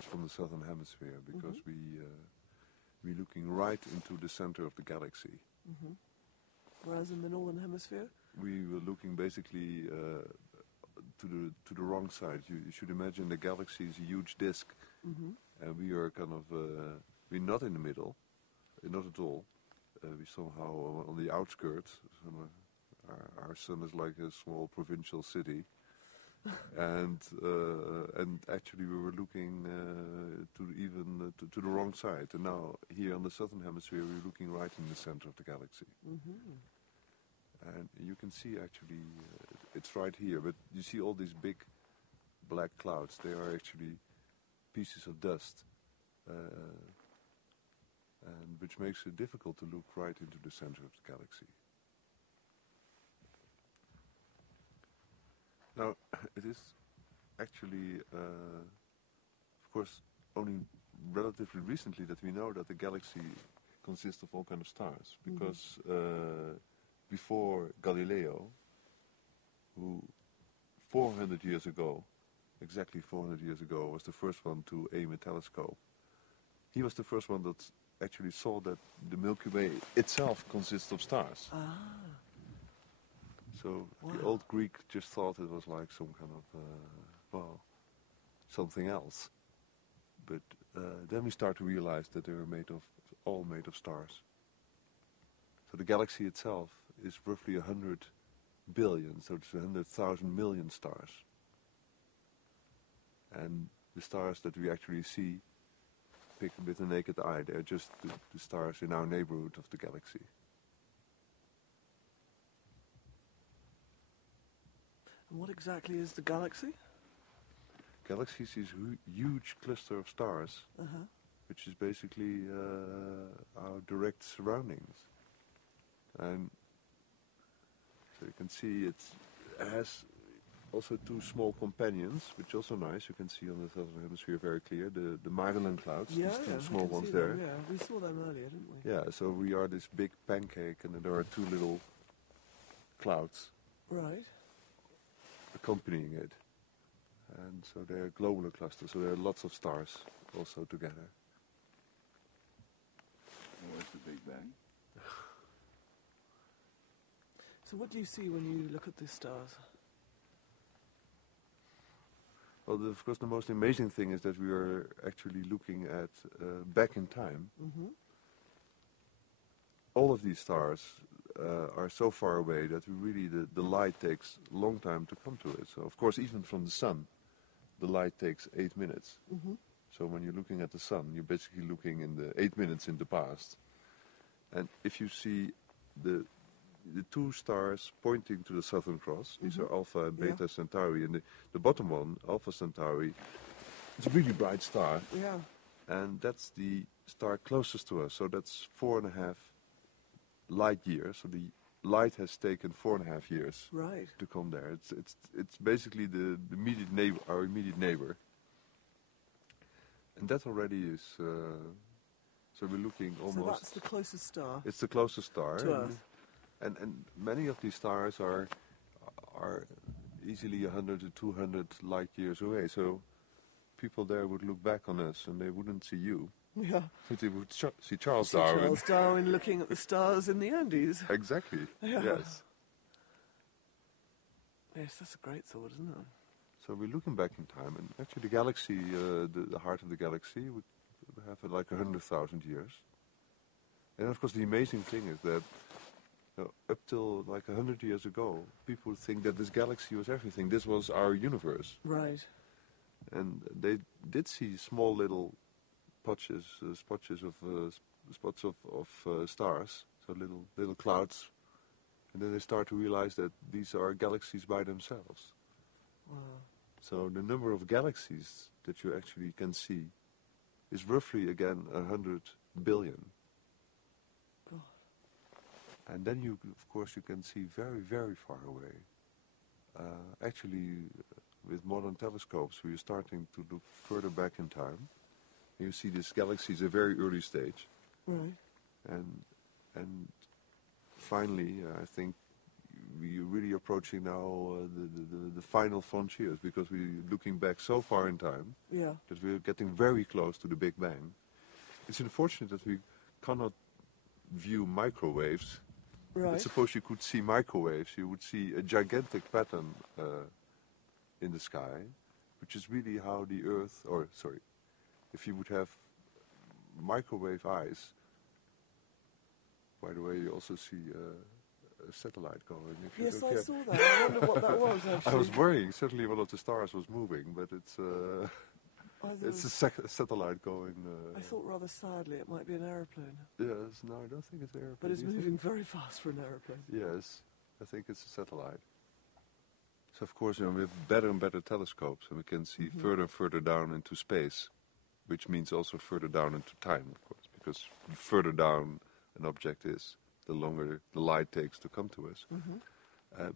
stars from the southern hemisphere because we're looking right into the center of the galaxy. Mm-hmm. Whereas in the northern hemisphere? We were looking basically to the wrong side. You should imagine the galaxy is a huge disk, and we are kind of we're not in the middle, not at all. We somehow on the outskirts. Our sun is like a small provincial city, and actually we were looking to the wrong side. And now here on the southern hemisphere, we're looking right in the center of the galaxy. Mm-hmm. And you can see actually, it's right here, but you see all these big black clouds. They are actually pieces of dust, and which makes it difficult to look right into the center of the galaxy. Now, it is actually, of course, only relatively recently that we know that the galaxy consists of all kinds of stars, because before Galileo, who 400 years ago, exactly 400 years ago, was the first one to aim a telescope. He was the first one that actually saw that the Milky Way itself consists of stars. Ah. So the old Greek just thought it was like some kind of, something else. But then we start to realize that they were all made of stars. So the galaxy itself is roughly 100 billion, so it's 100,000 million stars. And the stars that we actually see, picked with the naked eye, they're just the stars in our neighborhood of the galaxy. And what exactly is the galaxy? Galaxy is this huge cluster of stars, which is basically our direct surroundings. And so you can see it has also two small companions, which is also nice. You can see on the southern hemisphere very clear, the Magellan clouds, these two small ones there. Yeah, we saw them earlier, didn't we? Yeah, so we are this big pancake and there are two little clouds. Right. Accompanying it. And so they're globular clusters, so there are lots of stars also together. What's the Big Bang? So what do you see when you look at these stars? Well, of course, the most amazing thing is that we are actually looking at back in time. Mm-hmm. All of these stars are so far away that we really the light takes a long time to come to it. So, of course, even from the sun, the light takes 8 minutes. Mm-hmm. So when you're looking at the sun, you're basically looking in the 8 minutes in the past. And if you see the two stars pointing to the Southern Cross, these are Alpha and Beta Centauri, and the bottom one, Alpha Centauri, it's a really bright star. Yeah. And that's the star closest to us, so that's 4.5 light years. So the light has taken 4.5 years to come there. It's basically the immediate neighbor, our immediate neighbor. And that already is, so we're looking almost... So that's the closest star? It's the closest star. To Earth. And many of these stars are easily 100 to 200 light years away. So people there would look back on us and they wouldn't see you. Yeah. But they would see Charles Darwin. Charles Darwin looking at the stars in the Andes. Exactly. Yeah. Yes. Yes, that's a great thought, isn't it? So we're looking back in time, and actually the galaxy, the heart of the galaxy, would have like 100,000 years. And of course the amazing thing is that up till like 100 years ago, people would think that this galaxy was everything. This was our universe. Right. And they did see small little spots of stars, so little clouds. And then they start to realize that these are galaxies by themselves. Wow. So the number of galaxies that you actually can see is roughly, again, 100 billion. God. And then of course, you can see very, very far away. Actually, with modern telescopes, we are starting to look further back in time. And you see this galaxy is a very early stage. Right. And finally, I think we're really approaching now the final frontiers, because we're looking back so far in time that we're getting very close to the Big Bang. It's unfortunate that we cannot view microwaves. Right. But suppose you could see microwaves, you would see a gigantic pattern in the sky, which is really how the Earth, if you would have microwave eyes. By the way, you also see a satellite going. Yes, I saw that. I wonder what that was, actually. I was worrying. Certainly one of the stars was moving, but it's a satellite going. I thought rather sadly it might be an aeroplane. Yes, no, I don't think it's an aeroplane. But it's moving very fast for an aeroplane. Yes, I think it's a satellite. So of course, we have better and better telescopes, and we can see further and further down into space, which means also further down into time, of course, because the further down an object is, the longer the light takes to come to us.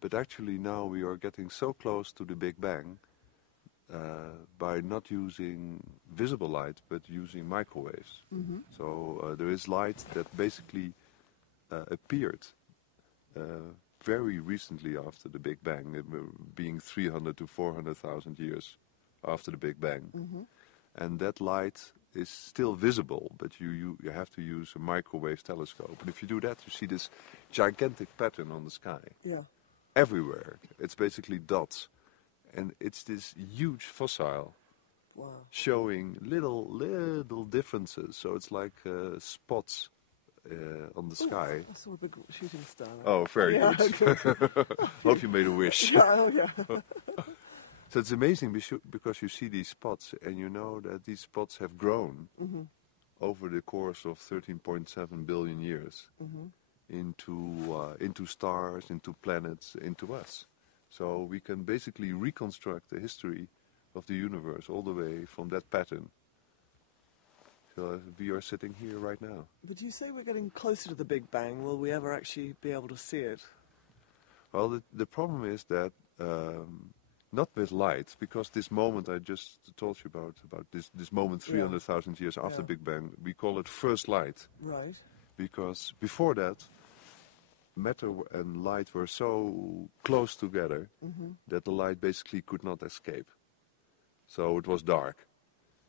But actually now we are getting so close to the Big Bang by not using visible light, but using microwaves. So there is light that basically appeared very recently after the Big Bang, being 300 to 400,000 years after the Big Bang. And that light is still visible, but you have to use a microwave telescope. And if you do that, you see this gigantic pattern on the sky. Yeah. Everywhere. It's basically dots. And it's this huge fossil. Wow. Showing little differences. So it's like spots on the sky. I saw a big shooting star. Oh, very good. Hope you made a wish. Yeah. So it's amazing because you see these spots, and you know that these spots have grown over the course of 13.7 billion years into stars, into planets, into us. So we can basically reconstruct the history of the universe all the way from that pattern. So we are sitting here right now. But you say we're getting closer to the Big Bang. Will we ever actually be able to see it? Well, the problem is that not with light, because this moment I just told you about this moment 300,000 years after Big Bang, we call it first light. Right. Because before that, matter and light were so close together that the light basically could not escape. So it was dark.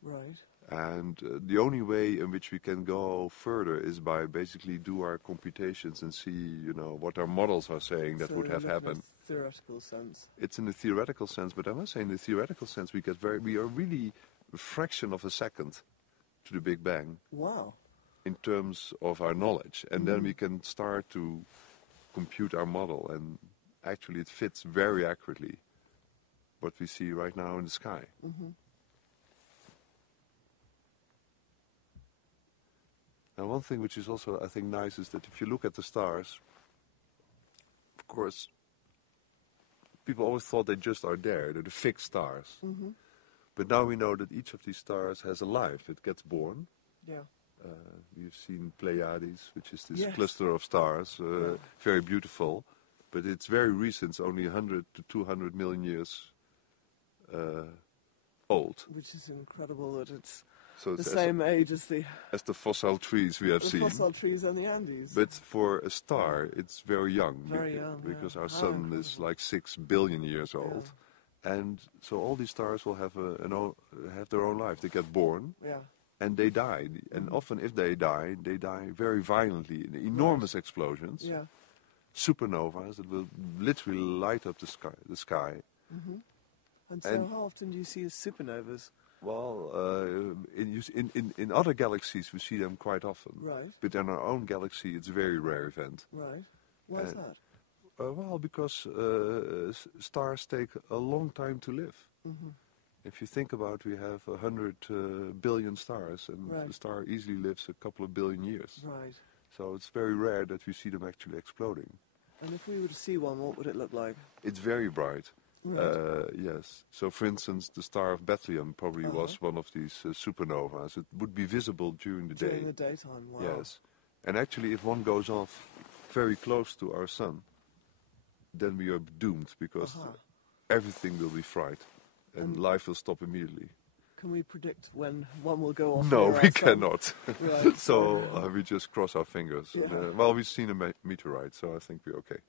Right. And the only way in which we can go further is by basically do our computations and see, what our models are saying that would have happened. In a theoretical sense. It's in the theoretical sense, but I must say in the theoretical sense we are really a fraction of a second to the Big Bang. Wow. In terms of our knowledge. And then we can start to compute our model, and actually it fits very accurately what we see right now in the sky. Now one thing which is also, I think, nice is that if you look at the stars, of course, people always thought they just are there, they're the fixed stars. But now we know that each of these stars has a life, it gets born. Yeah. We've seen Pleiades, which is this cluster of stars, very beautiful, but it's very recent, it's only 100 to 200 million years old. Which is incredible that it's So the same age as the fossil trees we have seen. The fossil trees and the Andes. But for a star, it's very young. Very young, because our sun is like 6 billion years old. And so all these stars will have their own life. They get born. Yeah. And they die. And often if they die very violently in enormous explosions. Yeah. Supernovas that will literally light up the sky. And so how often do you see supernovas? Well, in other galaxies we see them quite often. Right. But in our own galaxy it's a very rare event. Right. Why is that? Well, because stars take a long time to live. If you think about, we have 100 billion stars, and the star easily lives a couple of billion years. Right. So it's very rare that we see them actually exploding. And if we were to see one, what would it look like? It's very bright. Right. Yes. So, for instance, the Star of Bethlehem probably was one of these supernovas. It would be visible during the day. During the daytime, wow. Yes. And actually, if one goes off very close to our sun, then we are doomed, because everything will be fried. And life will stop immediately. Can we predict when one will go off? No, we cannot. Right. So we just cross our fingers. Yeah. Well, we've seen a meteorite, so I think we're okay.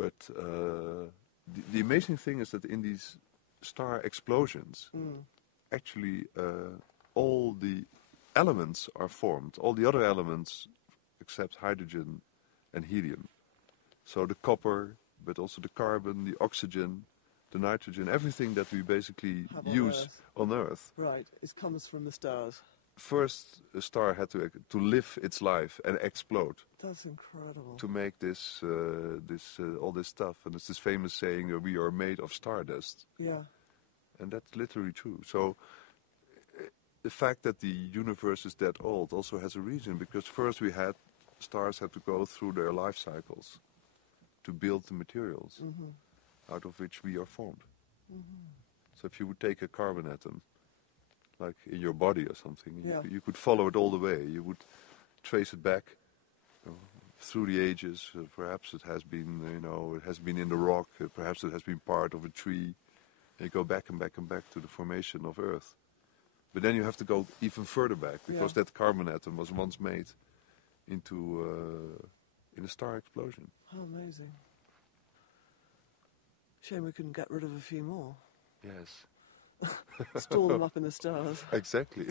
But the amazing thing is that in these star explosions, actually all the elements are formed, all the other elements except hydrogen and helium. So the copper, but also the carbon, the oxygen, the nitrogen, everything that we basically use on Earth. Right, it comes from the stars. First, a star had to live its life and explode. That's incredible. To make this, all this stuff. And it's this famous saying, we are made of stardust. Yeah. And that's literally true. So the fact that the universe is that old also has a reason, because first stars had to go through their life cycles to build the materials out of which we are formed. So if you would take a carbon atom, like in your body or something, you could follow it all the way. You would trace it back through the ages. Perhaps it has been, it has been in the rock. Perhaps it has been part of a tree. And you go back and back and back to the formation of Earth. But then you have to go even further back, because that carbon atom was once made into in a star explosion. How amazing. Shame we couldn't get rid of a few more. Yes. Store them up in the stars. Exactly.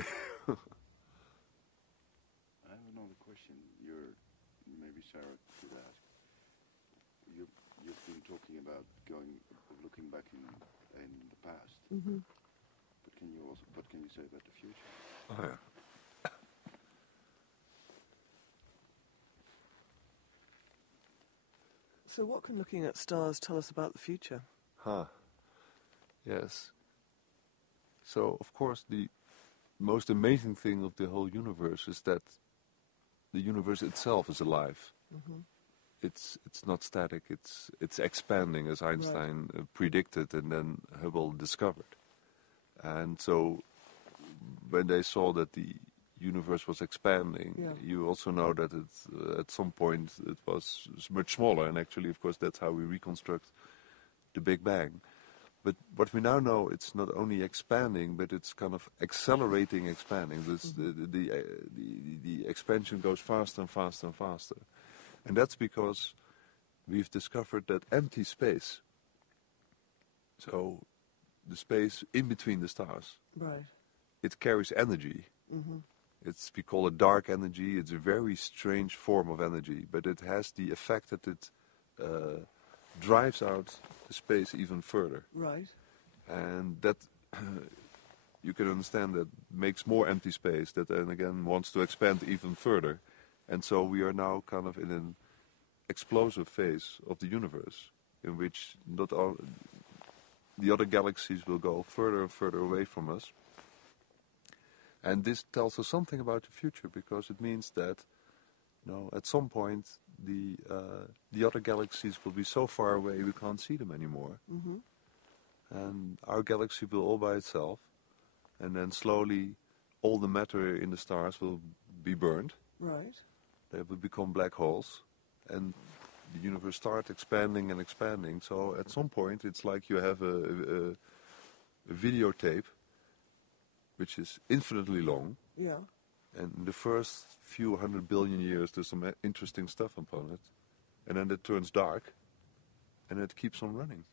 I have another question. Maybe Sarah could ask. You've been talking about looking back in the past. What can you say about the future? Oh yeah. So what can looking at stars tell us about the future? Yes. So, of course, the most amazing thing of the whole universe is that the universe itself is alive. It's not static. It's expanding, as Einstein predicted, and then Hubble discovered. And so, when they saw that the universe was expanding, you also know that at some point it was much smaller, and actually, of course, that's how we reconstruct the Big Bang. But what we now know, it's not only expanding, but it's kind of accelerating expanding. The expansion goes faster and faster and faster. And that's because we've discovered that empty space, so the space in between the stars, it carries energy. We call it dark energy. It's a very strange form of energy, but it has the effect that it drives out the space even further. Right. And that, you can understand, that makes more empty space that then again wants to expand even further. And so we are now kind of in an explosive phase of the universe, in which not all the other galaxies will go further and further away from us. And this tells us something about the future, because it means that, at some point the other galaxies will be so far away we can't see them anymore. And our galaxy will all by itself, and then slowly all the matter in the stars will be burned. Right. They will become black holes, and the universe starts expanding and expanding. So at some point it's like you have a videotape which is infinitely long. Yeah. And in the first few 100 billion years there's some interesting stuff upon it. And then it turns dark, and it keeps on running.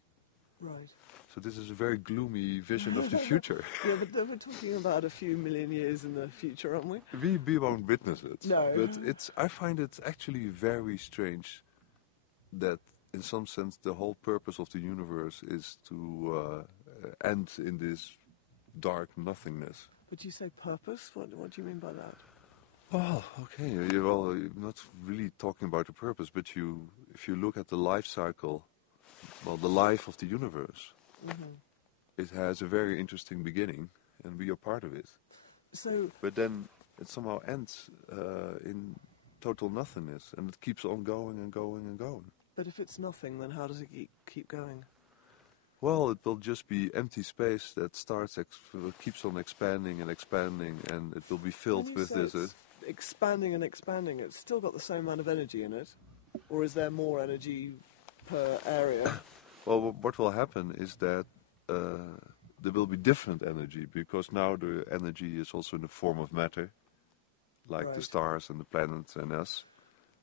Right. So this is a very gloomy vision of the future. Yeah, but we're talking about a few million years in the future, aren't we? We won't witness it. No. But I find it actually very strange that in some sense the whole purpose of the universe is to end in this dark nothingness. But you say purpose? What do you mean by that? Well, okay, you're not really talking about the purpose, but if you look at the life cycle, the life of the universe, it has a very interesting beginning, and we are part of it. So, but then it somehow ends in total nothingness, and it keeps on going and going and going. But if it's nothing, then how does it keep going? Well, it will just be empty space that keeps on expanding and expanding, and it will be filled with this. Expanding and expanding. It's still got the same amount of energy in it, or is there more energy per area? Well, what will happen is that there will be different energy, because now the energy is also in the form of matter, like the stars and the planets and us.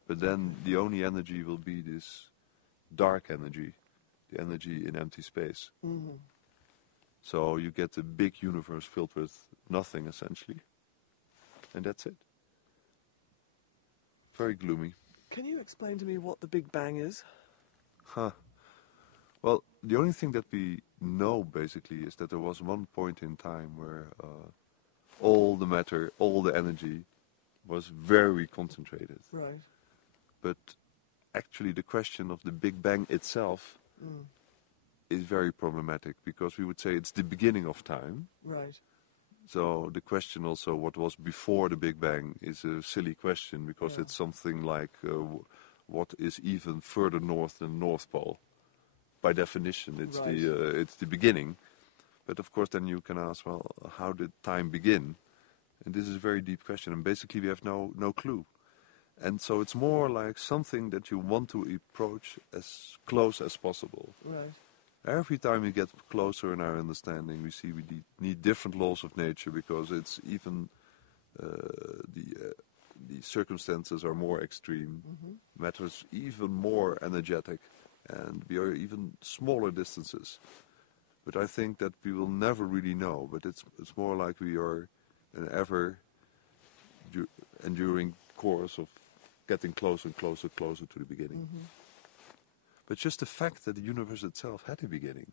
But then the only energy will be this dark energy, the energy in empty space. Mm-hmm. So you get a big universe filled with nothing, essentially. And that's it. Very gloomy. Can you explain to me what the Big Bang is? Well, the only thing that we know, basically, is that there was one point in time where all the matter, all the energy was very concentrated. Right. But actually the question of the Big Bang itself is very problematic, because we would say it's the beginning of time. Right. So the question also, what was before the Big Bang, is a silly question, because it's something like what is even further north than the North Pole. By definition, it's the beginning. But of course, then you can ask, well, how did time begin? And this is a very deep question, and basically we have no clue. And so it's more like something that you want to approach as close as possible. Right. Every time we get closer in our understanding, we see we need different laws of nature, because it's even the circumstances are more extreme. Mm-hmm. Matter is even more energetic, and we are even smaller distances. But I think that we will never really know. But it's more like we are an ever enduring course of getting closer and closer to the beginning. Mm-hmm. But just the fact that the universe itself had a beginning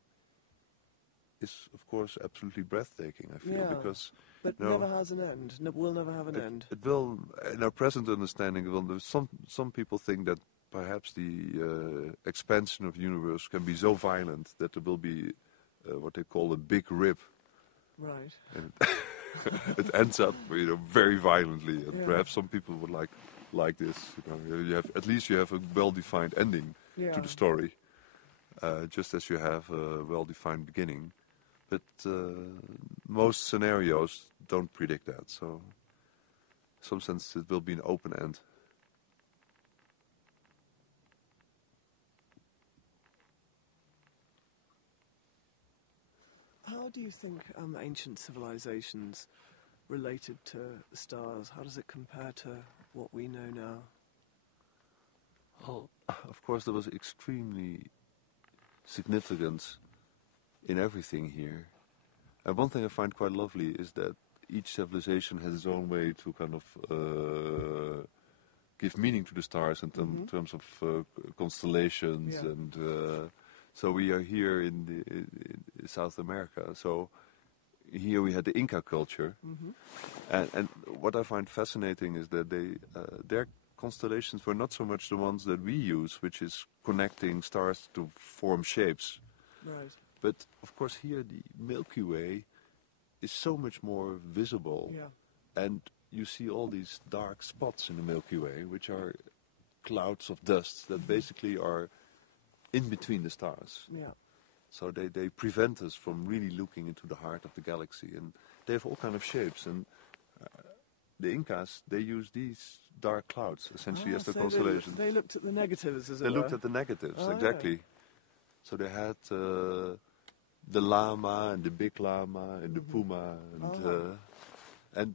is, of course, absolutely breathtaking, I feel. Because, but never has an end. Will never have an end. It will, in our present understanding, some people think that perhaps the expansion of the universe can be so violent that there will be what they call a big rip. Right. And it ends up, very violently. And perhaps some people would like this. At least you have a well-defined ending to the story, just as you have a well-defined beginning. But most scenarios don't predict that. So, in some sense, it will be an open end. How do you think ancient civilizations related to the stars? How does it compare to what we know now? Well, of course, there was extremely significance in everything here. And one thing I find quite lovely is that each civilization has its own way to kind of give meaning to the stars in terms of constellations. Yeah. And so we are here in South America. So here we had the Inca culture. Mm-hmm. And what I find fascinating is that their constellations were not so much the ones that we use, which is connecting stars to form shapes. Right. But, of course, here the Milky Way is so much more visible. Yeah. And you see all these dark spots in the Milky Way, which are clouds of dust that basically are in between the stars. Yeah. So they prevent us from really looking into the heart of the galaxy. And they have all kind of shapes. And the Incas, they use these dark clouds, essentially, as the constellations. They looked at the negatives, as it were. They looked were. at the negatives, exactly. Yeah. So they had the llama and the big llama and the puma. And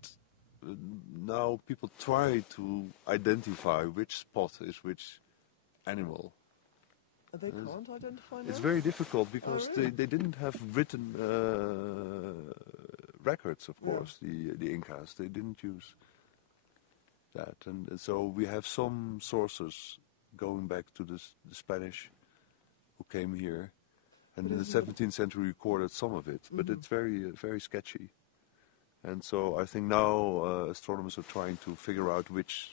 now people try to identify which spot is which animal. They can't identify now? It's very difficult because they didn't have written records, of course, the Incas. They didn't use that. And so we have some sources going back to the Spanish who came here. And in the 17th century recorded some of it. But it's very, very sketchy. And so I think now astronomers are trying to figure out which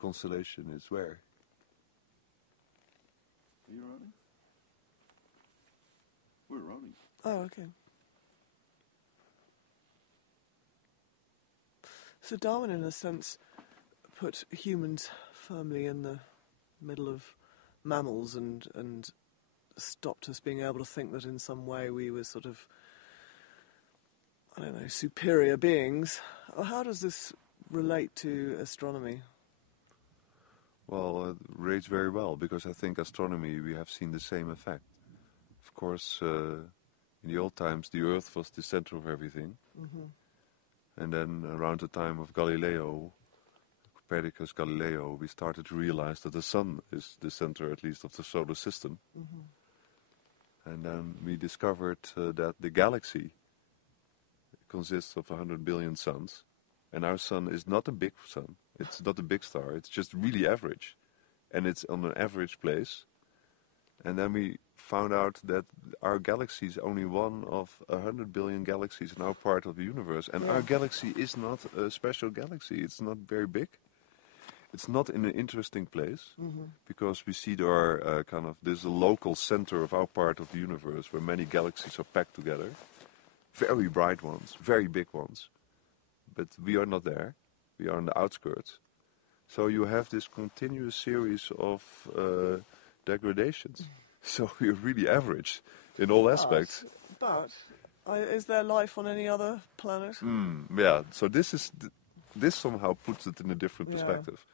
constellation is where. Are you rolling? We're rolling. Oh, okay. So Darwin, in a sense, put humans firmly in the middle of mammals and stopped us being able to think that in some way we were sort of, I don't know, superior beings. How does this relate to astronomy? Well, it relates very well, because I think astronomy, we have seen the same effect. Of course, in the old times, the Earth was the center of everything. Mm-hmm. And then around the time of Galileo, Copernicus, Galileo, we started to realize that the sun is the center, at least, of the solar system. And then we discovered that the galaxy consists of 100 billion suns, and our sun is not a big sun. It's not a big star. It's just really average, and it's on an average place. And then we found out that our galaxy is only one of 100 billion galaxies in our part of the universe. And our galaxy is not a special galaxy. It's not very big. It's not in an interesting place, because we see there are there's a local center of our part of the universe where many galaxies are packed together. Very bright ones, very big ones. But we are not there. We are on the outskirts. So you have this continuous series of degradations. So we're really average in all aspects. But is there life on any other planet? Yeah, so this somehow puts it in a different perspective.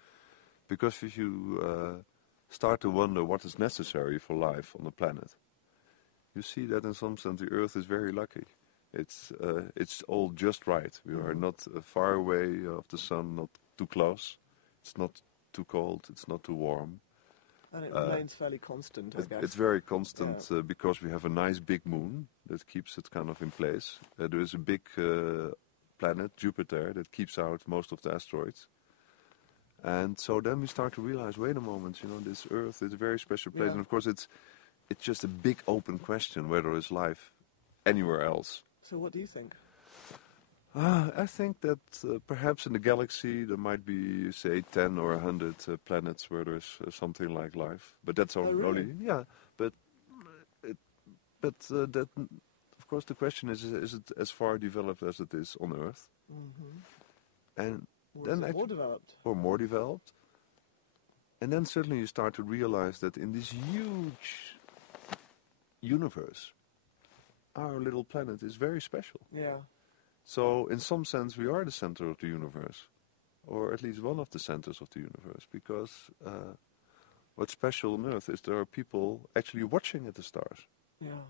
Because if you start to wonder what is necessary for life on the planet, you see that in some sense the Earth is very lucky. It's all just right. We are not far away of the sun, not too close. It's not too cold. It's not too warm. And it remains fairly constant, I guess. It's very constant because we have a nice big moon that keeps it kind of in place. There is a big planet, Jupiter, that keeps out most of the asteroids. And so then we start to realize, wait a moment, this Earth is a very special place. And of course it's just a big open question whether there is life anywhere else. So what do you think? I think that perhaps in the galaxy there might be, say, 10 or 100 planets where there's something like life. But that's only yeah. But that, of course, the question is it as far developed as it is on Earth? And or then is it more developed? Or more developed. And then suddenly you start to realize that in this huge universe, our little planet is very special. Yeah. So in some sense we are the center of the universe, or at least one of the centers of the universe, because what's special on Earth is there are people actually watching at the stars. Yeah.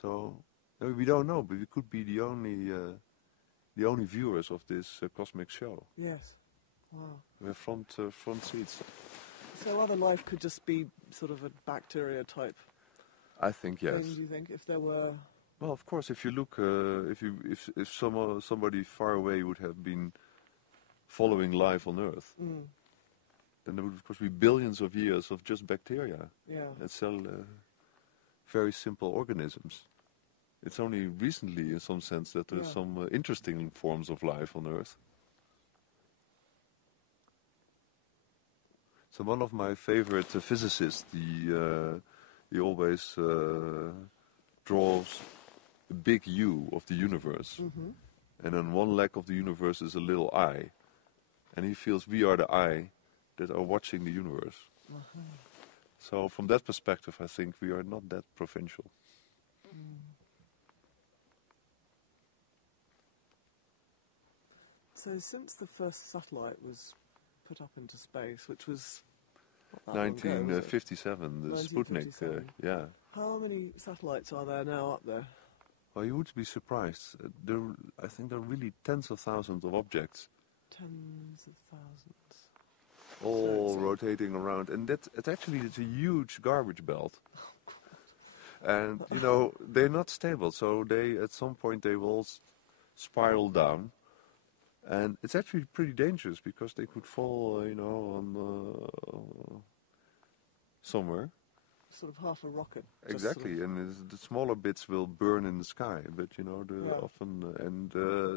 So we don't know, but we could be the only viewers of this cosmic show. Yes. Wow. We have front seats. So other life could just be sort of a bacteria type. I think yes. Thing, do you think, if there were? Well, of course, if you look, if somebody far away would have been following life on Earth, then there would of course be billions of years of just bacteria. Yeah. And very simple organisms. It's only recently, in some sense, that there's some interesting forms of life on Earth. So one of my favorite physicists, he always draws a big U of the universe. And on one leg of the universe is a little eye. And he feels we are the eye that are watching the universe. So from that perspective, I think we are not that provincial. So since the first satellite was put up into space, which was 1957, the Sputnik, yeah. How many satellites are there now up there? Well, you would be surprised. I think there are really tens of thousands of objects. Tens of thousands. All rotating around. And it's a huge garbage belt. And, they're not stable. So at some point they will spiral down. And it's actually pretty dangerous because they could fall, on somewhere. Sort of half a rocket. Exactly, and the smaller bits will burn in the sky, but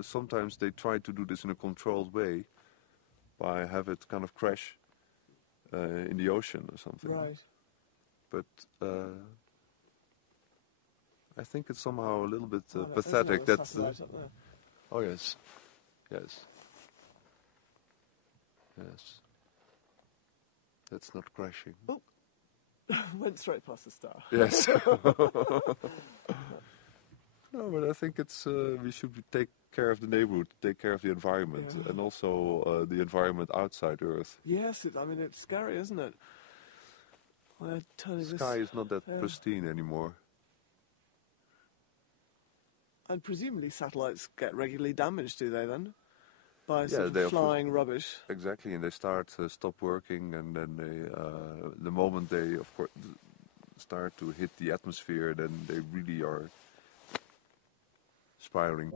sometimes they try to do this in a controlled way by have it kind of crash in the ocean or something. Right. But I think it's somehow a little bit pathetic that. Oh yes. Yes. That's not crashing. Oh. Went straight past the star. Yes. No, but I think it's we should take care of the neighborhood, take care of the environment, and also the environment outside Earth. Yes, it's scary, isn't it? The sky is not that pristine anymore. And presumably satellites get regularly damaged, do they then? by sort they of flying rubbish. Exactly, and they stop working, and then the moment they, of course, start to hit the atmosphere, then they really are spiraling.